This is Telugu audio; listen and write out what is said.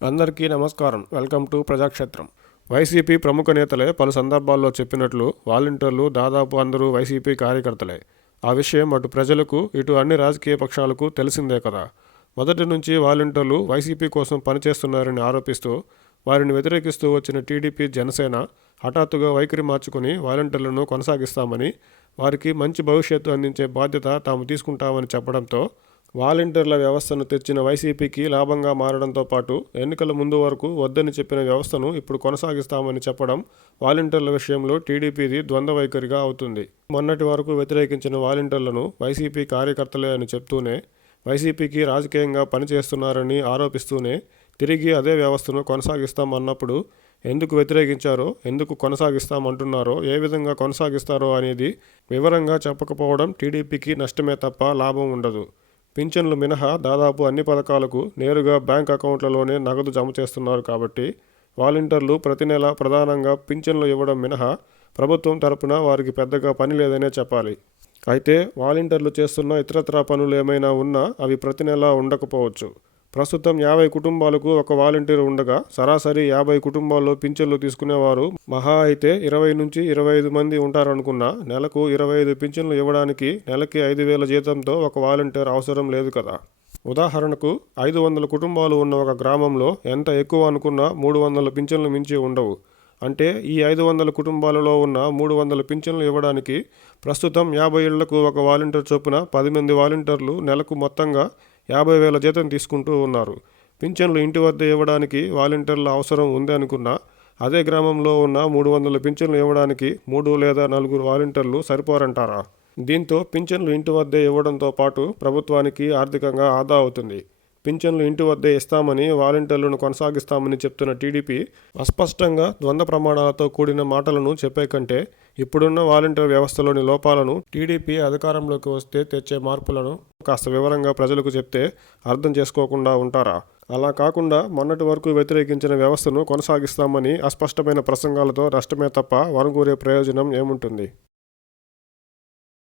అందరికీ నమస్కారం. Welcome to ప్రజాక్షేత్రం. వైసీపీ ప్రముఖ నేతలే పలు సందర్భాల్లో చెప్పినట్లు వాలంటీర్లు దాదాపు అందరూ వైసీపీ కార్యకర్తలే. ఆ విషయం అటు ప్రజలకు, ఇటు అన్ని రాజకీయ పక్షాలకు తెలిసిందే కదా. మొదటి నుంచి వాలంటీర్లు వైసీపీ కోసం పనిచేస్తున్నారని ఆరోపిస్తూ వారిని వ్యతిరేకిస్తూ వచ్చిన టీడీపీ, జనసేన హఠాత్తుగా వైఖరి మార్చుకుని వాలంటీర్లను కొనసాగిస్తామని, వారికి మంచి భవిష్యత్తు అందించే బాధ్యత తాము తీసుకుంటామని చెప్పడంతో వాలంటీర్ల వ్యవస్థను తెచ్చిన వైసీపీకి లాభంగా మారడంతో పాటు ఎన్నికల ముందు వరకు వద్దని చెప్పిన వ్యవస్థను ఇప్పుడు కొనసాగిస్తామని చెప్పడం వాలంటీర్ల విషయంలో టీడీపీది ద్వంద్వ వైఖరిగా అవుతుంది. మొన్నటి వరకు వ్యతిరేకించిన వాలంటీర్లను వైసీపీ కార్యకర్తలే అని చెప్తూనే, వైసీపీకి రాజకీయంగా పనిచేస్తున్నారని ఆరోపిస్తూనే తిరిగి అదే వ్యవస్థను కొనసాగిస్తామన్నప్పుడు ఎందుకు వ్యతిరేకించారో, ఎందుకు కొనసాగిస్తామంటున్నారో, ఏ విధంగా కొనసాగిస్తారో అనేది వివరంగా చెప్పకపోవడం టీడీపీకి నష్టమే తప్ప లాభం ఉండదు. పింఛన్లు మినహా దాదాపు అన్ని పథకాలకు నేరుగా బ్యాంక్ అకౌంట్లలోనే నగదు జమ చేస్తున్నారు కాబట్టి వాలంటీర్లు ప్రతి నెల ప్రధానంగా పింఛన్లు ఇవ్వడం మినహా ప్రభుత్వం తరపున వారికి పెద్దగా పని లేదనే చెప్పాలి. అయితే వాలంటీర్లు చేస్తున్న ఇతరత్రా పనులు ఏమైనా ఉన్నా అవి ప్రతి నెల ఉండకపోవచ్చు. ప్రస్తుతం 50 కుటుంబాలకు ఒక వాలంటీర్ ఉండగా సరాసరి 50 కుటుంబాల్లో పింఛన్లు తీసుకునేవారు మహా అయితే 20 నుంచి 25 మంది ఉంటారనుకున్నా నెలకు 25 పింఛన్లు ఇవ్వడానికి నెలకి 5,000 జీతంతో ఒక వాలంటీర్ అవసరం లేదు కదా. ఉదాహరణకు 500 కుటుంబాలు ఉన్న ఒక గ్రామంలో ఎంత ఎక్కువ అనుకున్నా 300 పింఛన్లు మించి ఉండవు. అంటే ఈ 500 కుటుంబాలలో ఉన్న 300 పింఛన్లు ఇవ్వడానికి ప్రస్తుతం 50 ఇళ్లకు ఒక వాలంటీర్ చొప్పున 10 మంది వాలంటీర్లు నెలకు మొత్తంగా 50,000 జీతం తీసుకుంటూ ఉన్నారు. పింఛన్లు ఇంటి వద్ద ఇవ్వడానికి వాలంటీర్ల అవసరం ఉంది అనుకున్నా అదే గ్రామంలో ఉన్న 300 పింఛన్లు ఇవ్వడానికి 3 లేదా 4 వాలంటీర్లు సరిపోరంటారా? దీంతో పింఛన్లు ఇంటి వద్దే ఇవ్వడంతో పాటు ప్రభుత్వానికి ఆర్థికంగా ఆదా అవుతుంది. పింఛన్లు ఇంటి వద్దే ఇస్తామని, వాలంటీర్లను కొనసాగిస్తామని చెప్తున్న టీడీపీ అస్పష్టంగా ద్వంద్వ ప్రమాణాలతో కూడిన మాటలను చెప్పే కంటే ఇప్పుడున్న వాలంటీర్ వ్యవస్థలోని లోపాలను, టీడీపీ అధికారంలోకి వస్తే తెచ్చే మార్పులను కాస్త వివరంగా ప్రజలకు చెప్తే అర్థం చేసుకోకుండా ఉంటారా? అలా కాకుండా మొన్నటి వరకు వ్యతిరేకించిన వ్యవస్థను కొనసాగిస్తామని అస్పష్టమైన ప్రసంగాలతో నష్టమే తప్ప వనగూరే ప్రయోజనం ఏముంటుంది?